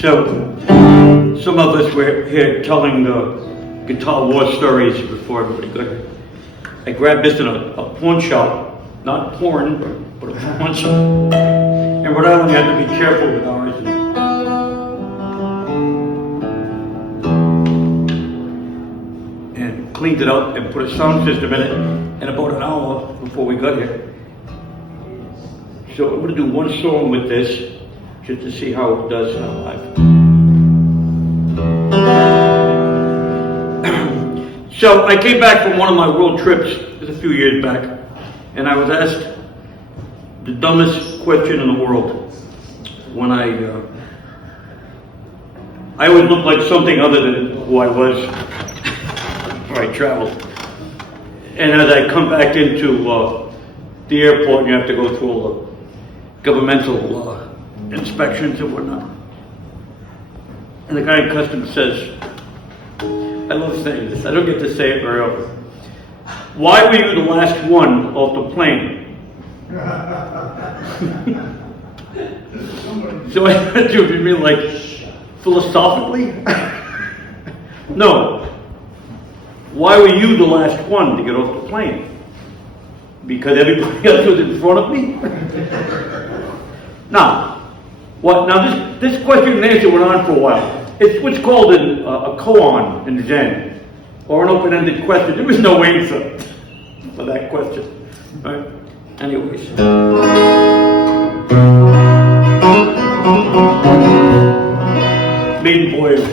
So, some of us were here telling guitar war stories before everybody got here. I grabbed this in a pawn shop, not porn, but a pawn shop. In Rhode Island, you have to be careful with ours. And cleaned it up and put a sound system in it in about an hour before we got here. So I'm going to do one song with this, just to see how it does live. So I came back from one of my world trips a few years back, and I was asked the dumbest question in the world when I always looked like something other than who I was where I traveled. And as I come back into the airport, you have to go through all the governmental inspections and whatnot. And the guy in customs says, I love saying this, I don't get to say it very often. Why were you the last one off the plane? So I had to, you mean like philosophically? No. Why were you the last one to get off the plane? Because everybody else was in front of me? Now, what? Now this question and answer went on for a while. It's what's called a koan in Zen, or an open-ended question. There was no answer for that question, right? Anyways. Maiden voyage.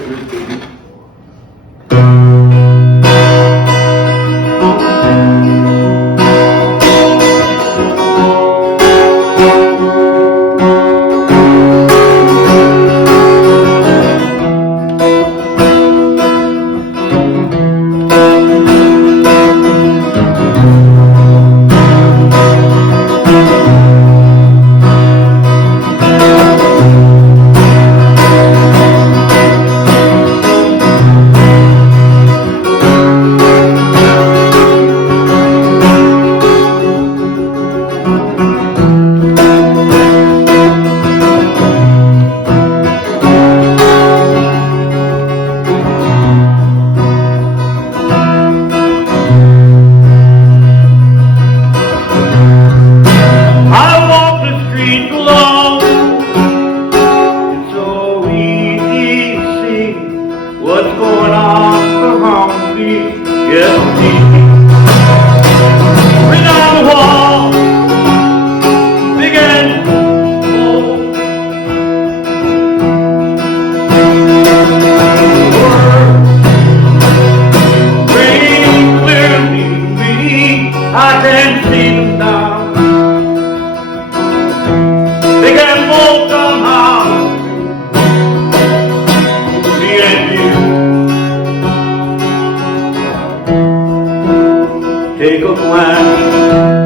Take a glance,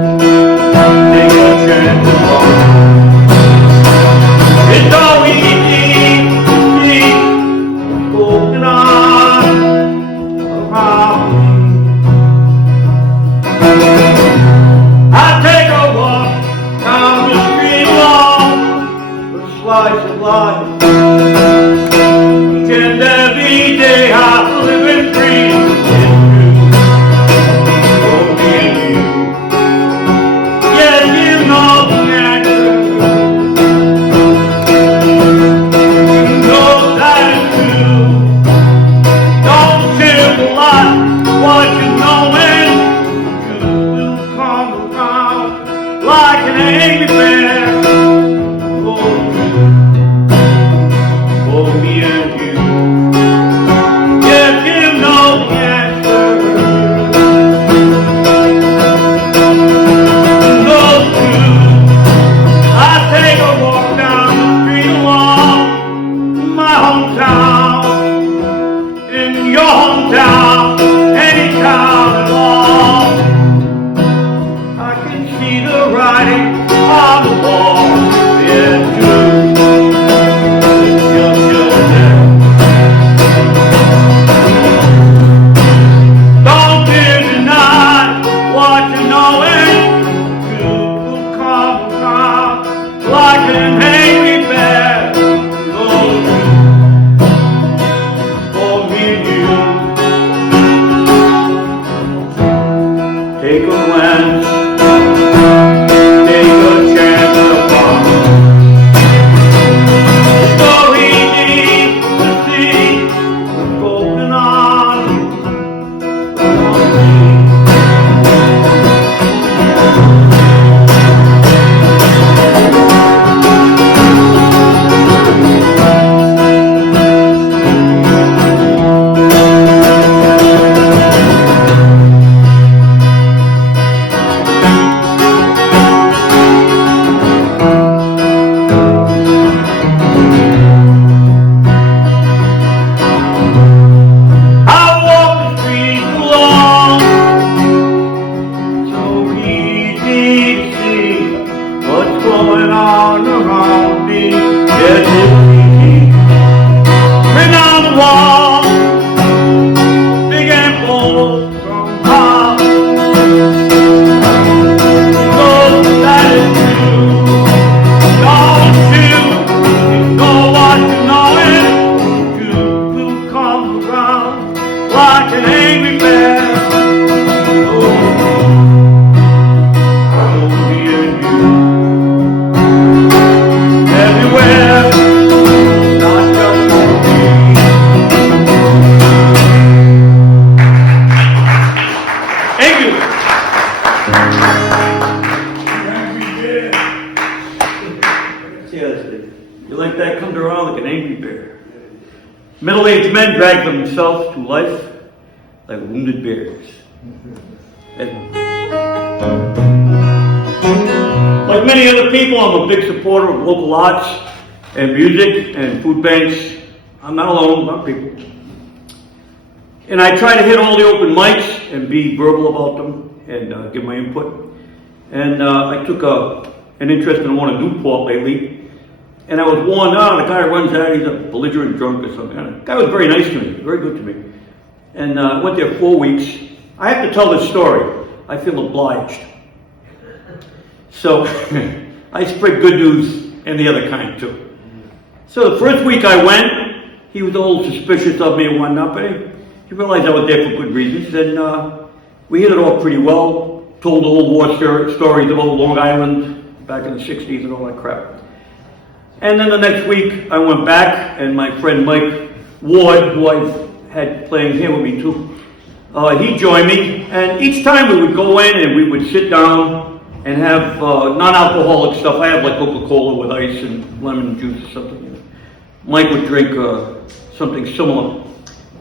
take a chance to fall. It's all we need to see, holding on around. I take a walk down the street along with a slice of life. And every day I live and breathe. You take a glance, take a chance upon. So easy to see what's going on around me. Middle-aged men drag themselves to life like wounded bears. Like many other people, I'm a big supporter of local arts and music and food banks. I'm not alone, a lot of people. And I try to hit all the open mics and be verbal about them and give my input. And I took an interest in one in Newport lately. And I was warned, the guy who runs that, he's a belligerent drunk or something. And the guy was very nice to me, very good to me. And I went there 4 weeks. I have to tell this story. I feel obliged. So I spread good news and the other kind too. So the first week I went, he was a little suspicious of me and whatnot, but he realized I was there for good reasons. And we hit it all pretty well. Told the old war stories about Long Island back in the 60s and all that crap. And then the next week, I went back, and my friend Mike Ward, who I've had playing here with me too, he joined me. And each time we would go in and we would sit down and have non-alcoholic stuff. I have like Coca-Cola with ice and lemon juice or something. Mike would drink something similar.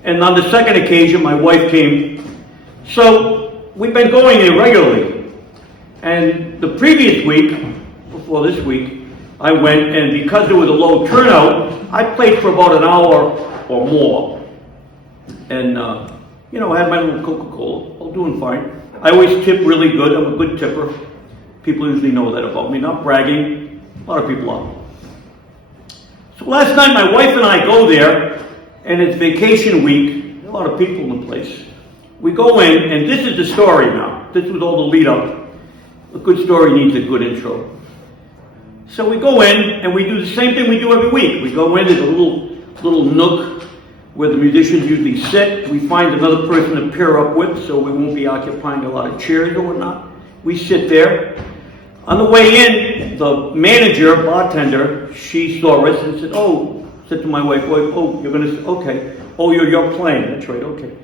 And on the second occasion, my wife came. So we've been going there regularly. And the previous week, before this week, I went, and because there was a low turnout, I played for about an hour or more. And, I had my little Coca-Cola, all doing fine. I always tip really good, I'm a good tipper. People usually know that about me, not bragging, a lot of people are. So last night, my wife and I go there, and it's vacation week, a lot of people in the place. We go in, and this is the story now. This was all the lead up. A good story needs a good intro. So we go in, and we do the same thing we do every week. We go in, there's a little nook where the musicians usually sit. We find another person to pair up with, so we won't be occupying a lot of chairs or whatnot. We sit there. On the way in, the manager, bartender, she saw us and said to my wife, oh, you're gonna, okay. Oh, you're playing, that's right, okay.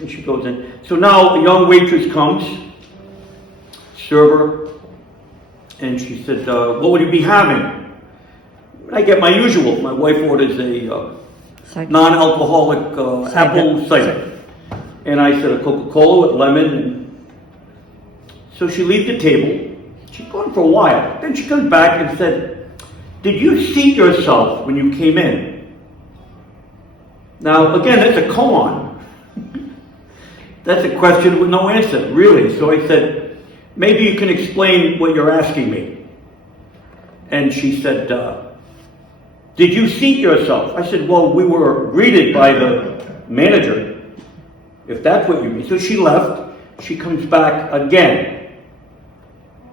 And she goes in. So now a young waitress comes, server, and she said, what would you be having? I get my usual. My wife orders a non-alcoholic apple cider. And I said a Coca-Cola with lemon. And so she leaves the table. She's gone for a while. Then she comes back and said, did you seat yourself when you came in? Now, again, that's a koan. That's a question with no answer, really. So I said, maybe you can explain what you're asking me. And she said, did you seat yourself? I said, well, we were greeted by the manager, if that's what you mean. So she left. She comes back again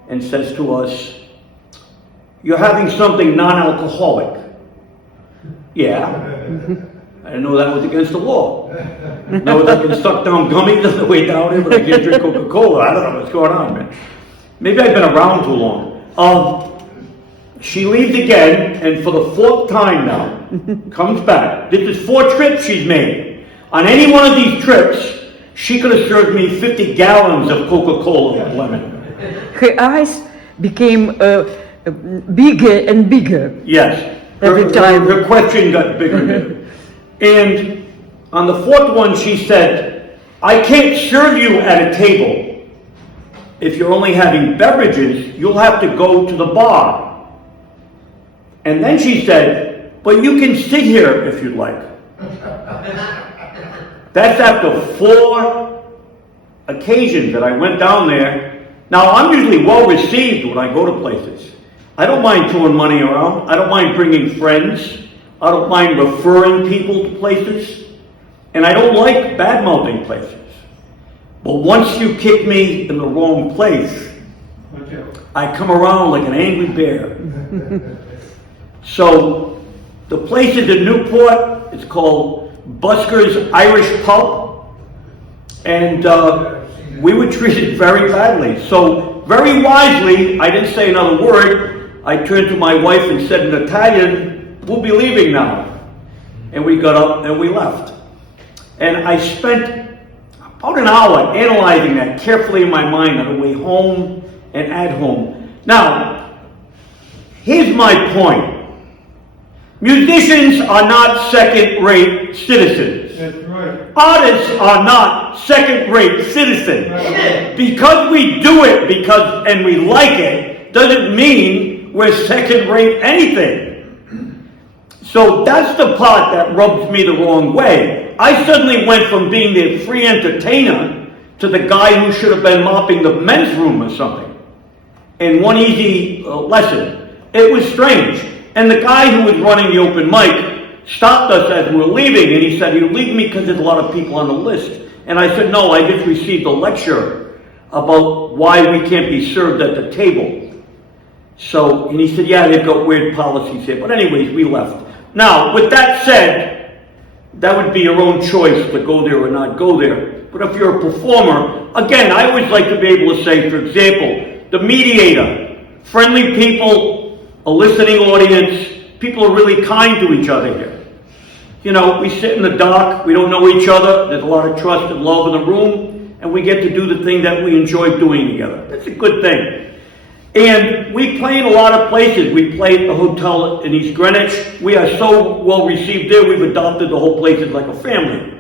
and says to us, you're having something non-alcoholic. Yeah. I didn't know that was against the law. Know that I can suck down gummies on the way down here, but I can't drink Coca-Cola. I don't know what's going on, man. Maybe I've been around too long. She leaves again, and for the 4th time now, comes back. This is 4 trips she's made. On any one of these trips, she could have served me 50 gallons of Coca-Cola with lemon. Her eyes became bigger and bigger. Yes. Every time. Her question got bigger. And on the 4th one, she said, I can't serve you at a table. If you're only having beverages, you'll have to go to the bar. And then she said, but you can sit here if you'd like. That's after 4 occasions that I went down there. Now, I'm usually well received when I go to places. I don't mind throwing money around. I don't mind bringing friends. I don't mind referring people to places. And I don't like bad-mouthing places. But once you kick me in the wrong place, I come around like an angry bear. So, the place is in Newport. It's called Busker's Irish Pub. And we were treated very badly. So, very wisely, I didn't say another word. I turned to my wife and said in Italian, we'll be leaving now. And we got up and we left. And I spent about an hour analyzing that carefully in my mind on the way home and at home. Now, here's my point. Musicians are not second-rate citizens. That's right. Artists are not second-rate citizens. Right. Because we do it and we like it, doesn't mean we're second-rate anything. So that's the part that rubs me the wrong way. I suddenly went from being the free entertainer to the guy who should have been mopping the men's room or something. In one easy lesson. It was strange. And the guy who was running the open mic stopped us as we were leaving, and he said, you leave me because there's a lot of people on the list. And I said, no, I just received a lecture about why we can't be served at the table. So, and he said, yeah, they've got weird policies here. But anyways, we left. Now, with that said, that would be your own choice to go there or not go there. But if you're a performer, again, I always like to be able to say, for example, the Mediator, friendly people, a listening audience, people are really kind to each other here. You know, we sit in the dark, we don't know each other, there's a lot of trust and love in the room, and we get to do the thing that we enjoy doing together. That's a good thing. And we play in a lot of places. We play at the hotel in East Greenwich. We are so well received there, we've adopted the whole place as like a family.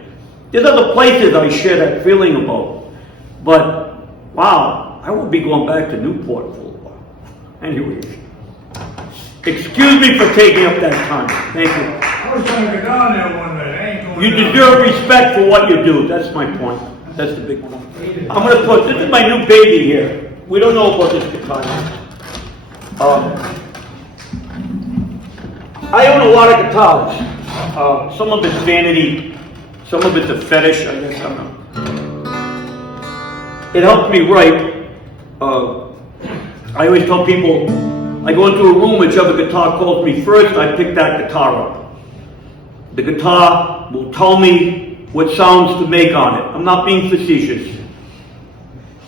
There's other places I share that feeling about. But, wow, I won't be going back to Newport for a while. Anyways, excuse me for taking up that time. Thank you. I was trying to get down there one day. I ain't going You down. deserve respect for what you do. That's my point. That's the big one. I'm going to put, this is my new baby here. We don't know about this guitar. I own a lot of guitars. Some of it's vanity, some of it's a fetish, I guess, I don't know. It helps me write. I always tell people, I go into a room, whichever guitar calls me first, I pick that guitar up. The guitar will tell me what sounds to make on it. I'm not being facetious.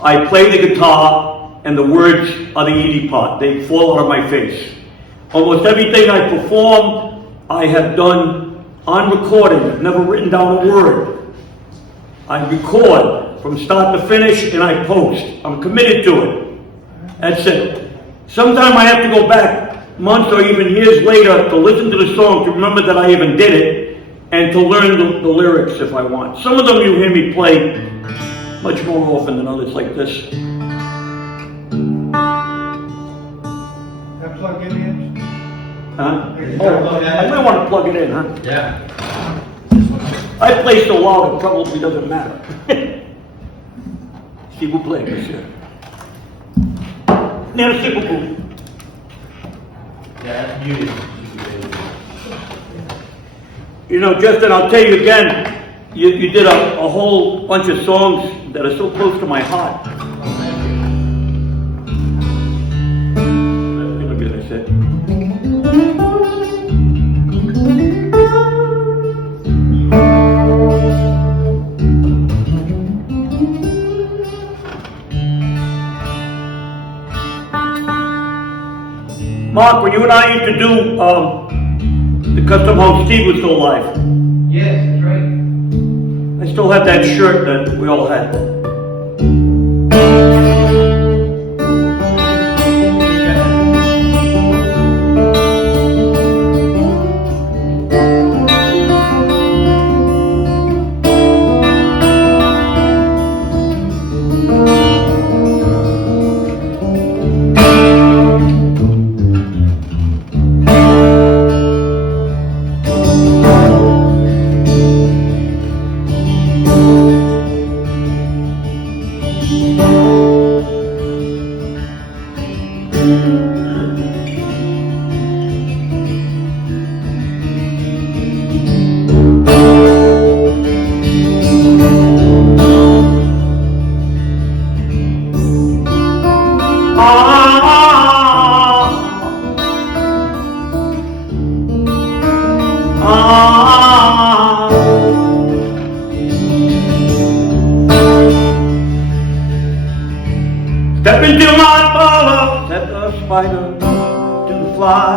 I play the guitar, and the words are the easy part. They fall out of my face. Almost everything I perform, I have done on recording. I've never written down a word. I record from start to finish, and I post. I'm committed to it. That's it. Sometimes I have to go back months or even years later to listen to the song, to remember that I even did it, and to learn the lyrics if I want. Some of them you hear me play much more often than others, like this. That plug in here? Huh? Oh, I might want to plug it in, huh? Yeah. I play so loud it probably doesn't matter. S'il vous plaît, monsieur. Merci beaucoup. Yeah, that's muted. You know, Justin, I'll tell you again, you did a whole bunch of songs that are so close to my heart. Look at this. Mark, when you and I used to do the custom home, Steve was still alive. Yes, that's right. I still have that shirt that we all had. Step into my parlor, set the spider to fly.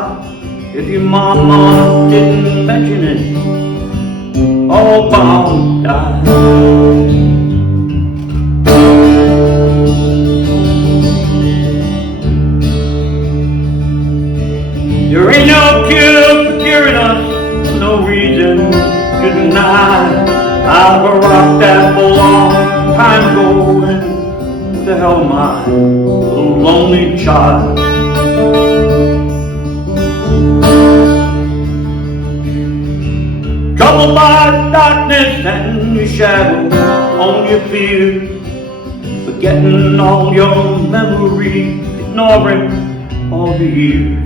If your mama didn't mention it, all bound die. There ain't no cure for curing us, no reason to deny. I've a rock that for a long time ago, and who the hell am I, a lonely child? Troubled by darkness and your shadow on your fear, forgetting all your memories, ignoring all the years.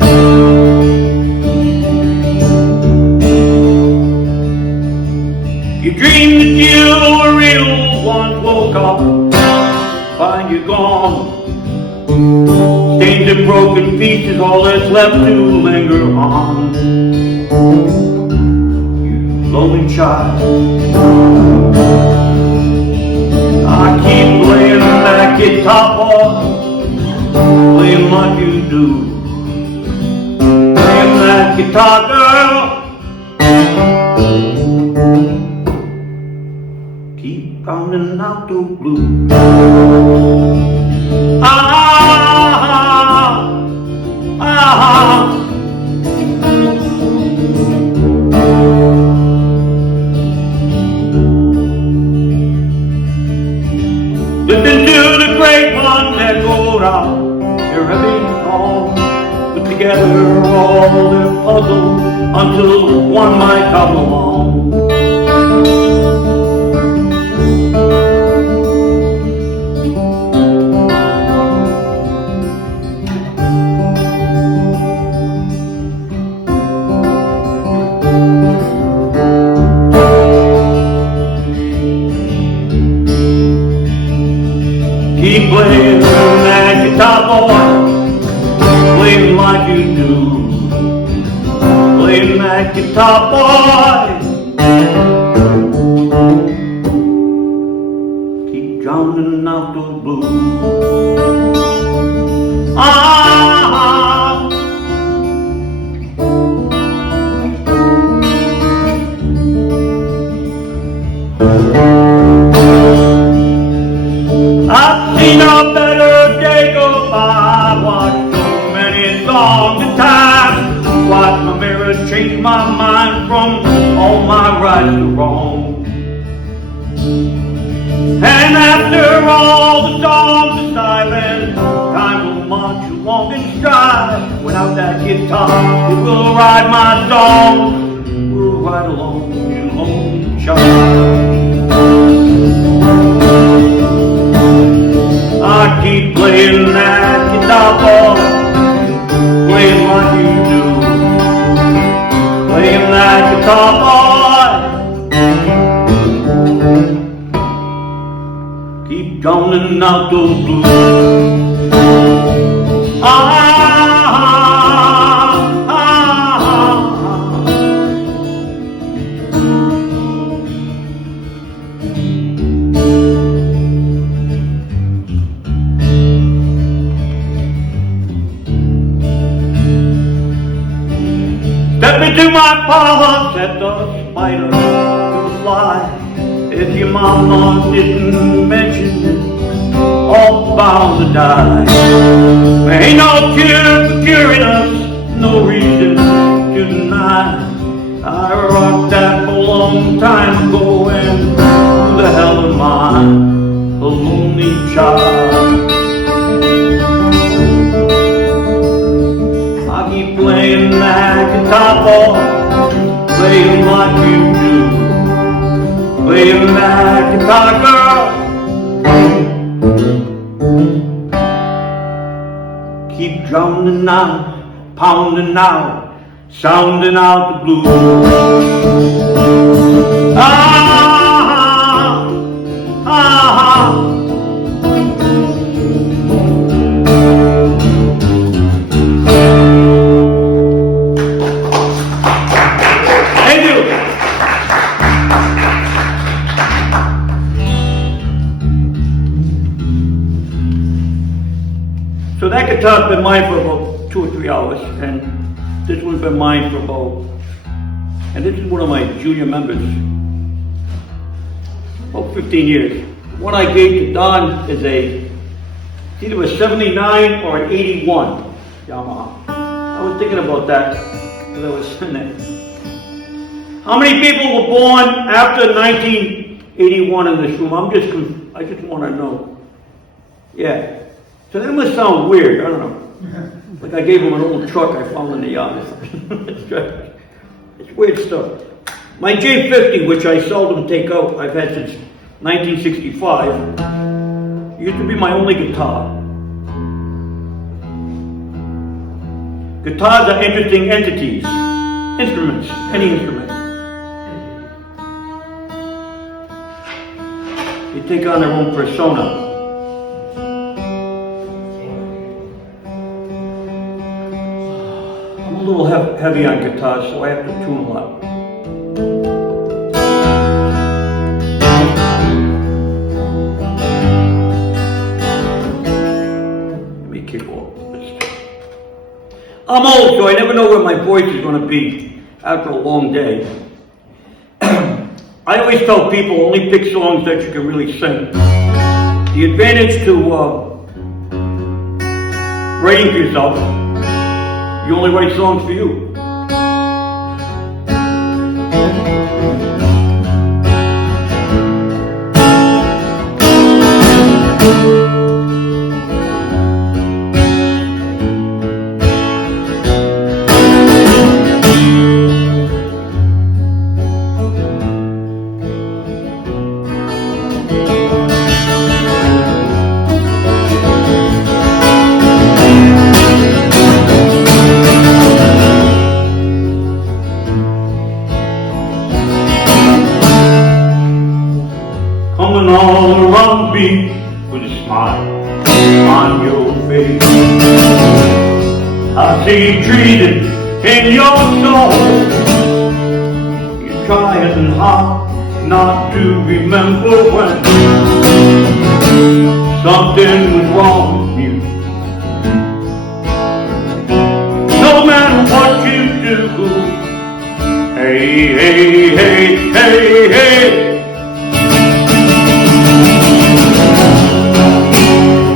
You dreamed that you were real, once woke up, find you gone. Stains and broken pieces, all that's left to linger on. You lonely child, I keep playing that guitar, boy, playing like you do. Playing that guitar, girl, keep pounding out the blues. Listen to the great one that echoed out your heavy song. Put together all their puzzles until one might come along. Keep playing that guitar, boy, playing like you do. Playing that guitar, boy, keep drowning out the blues. I've seen a better day go by, watched so many songs and times, watched my mirror change my mind from all my right to wrong. And after all the songs are silent, time will march along in stride. Without that guitar, it will ride my song, we'll ride along, you lonely child. I keep playing that guitar, boy, playing like you do. Playing that guitar, boy, keep drowning out those blues. my paw set the spider to fly. If your mama didn't mention it, all bound to die. There ain't no cure for curing us, no reason to deny. I rocked that a long time ago, and who the hell am I? A lonely child. I keep playing that guitar ball, playing like you do, playing that guitar, girl. Keep drumming out, pounding out, sounding out the blues. Ah, ah, ah. Thank you. So that guitar's been mine for about 2 or 3 hours, and this one's been mine for and this is one of my junior members, about 15 years. The one I gave to Don is it's either a 79 or an 81 Yamaha. I was thinking about that because I was sitting there. How many people were born after 1981 in this room? I just want to know. Yeah. So that must sound weird, I don't know. Like I gave him an old truck I found in the yard. It's weird stuff. My J50, which I seldom take out, I've had since 1965, used to be my only guitar. Guitars are interesting entities. Instruments, any instrument. They take on their own persona. I'm a little heavy on guitars, so I have to tune a lot. Let me kick off this. I'm old, so I never know where my voice is going to be after a long day. I always tell people only pick songs that you can really sing. The advantage to writing for yourself, you only write songs for you. Coming all around me with a smile on your face. I see treated in your soul. You're trying hard not to remember when something was wrong with you. No matter what you do, hey, hey, hey, hey, hey.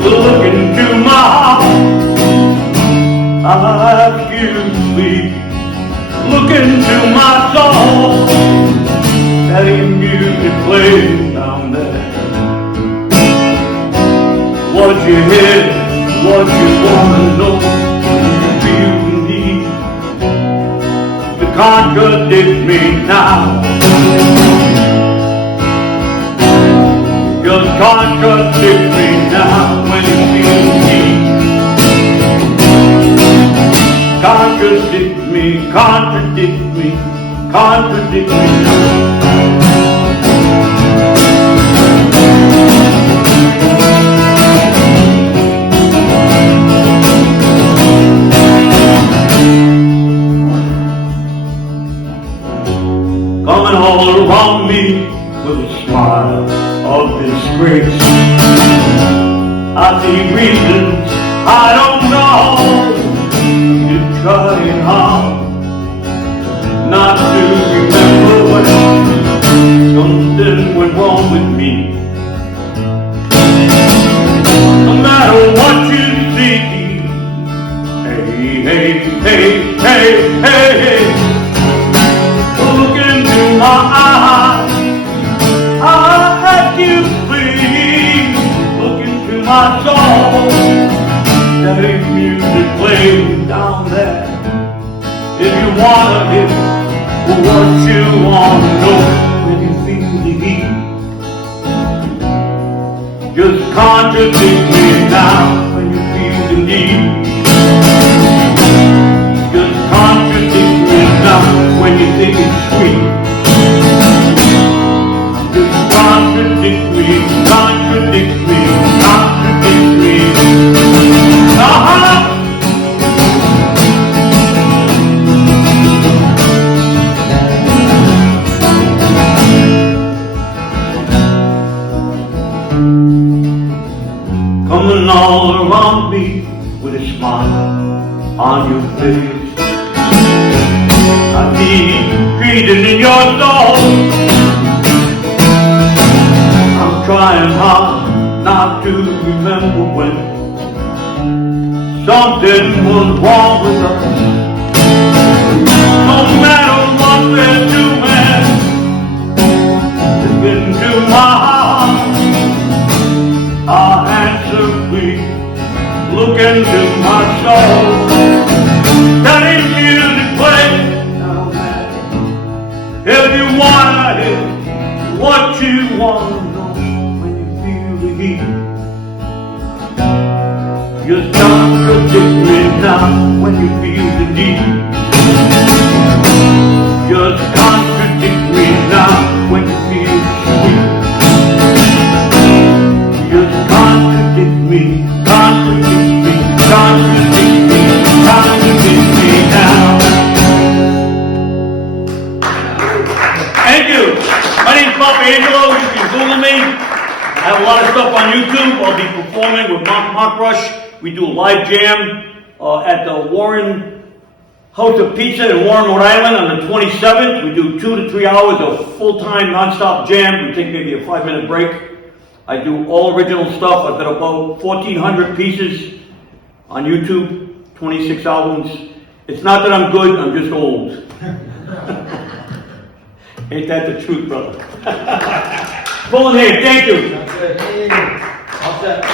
Look into my heart, I ask you to sleep. Look into my soul, that music plays down there. What you hear, what you wanna know, you need to contradict me now. Just contradict me now when you feel me. Contradict me, contradict me, contradict me now. Coming all around me with a smile of disgrace. I see reasons I don't know. You're trying hard not to remember when something went wrong with me. No matter what you see, hey, hey, hey, hey, hey, hey, look into my eyes, I ask you please, look into my soul. There is music playing down there. If you wanna hear what you wanna know, when you feel the heat, just contradict me now when you feel the need. Just contradict me now when you think it's sweet. Just contradict me, contradict me, contradict me. Coming all around me with a smile on your face. I need greeting in your soul. I'm trying hard not to remember when something was wrong with us. No matter what we're doing, look into my heart. Our answer, please, look into my soul. That is music playing down there. If you wanna hear what you wanna know, when you feel the heat, just contradict me now when you feel the need. Just contradict me now when you feel sweet. Just contradict me, contradict me, contradict me, contradict me now. Thank you. My name's Angelo. You can Google me. I have a lot of stuff on YouTube. I'll be performing with Mark Rush. We do a live jam at the Warren House of Pizza in Warren, Rhode Island on the 27th. We do 2 to 3 hours of full-time, non-stop jam. We take maybe a 5-minute break. I do all original stuff. I've got about 1,400 pieces on YouTube, 26 albums. It's not that I'm good, I'm just old. Ain't that the truth, brother? Full in here, thank you. That's it. All set.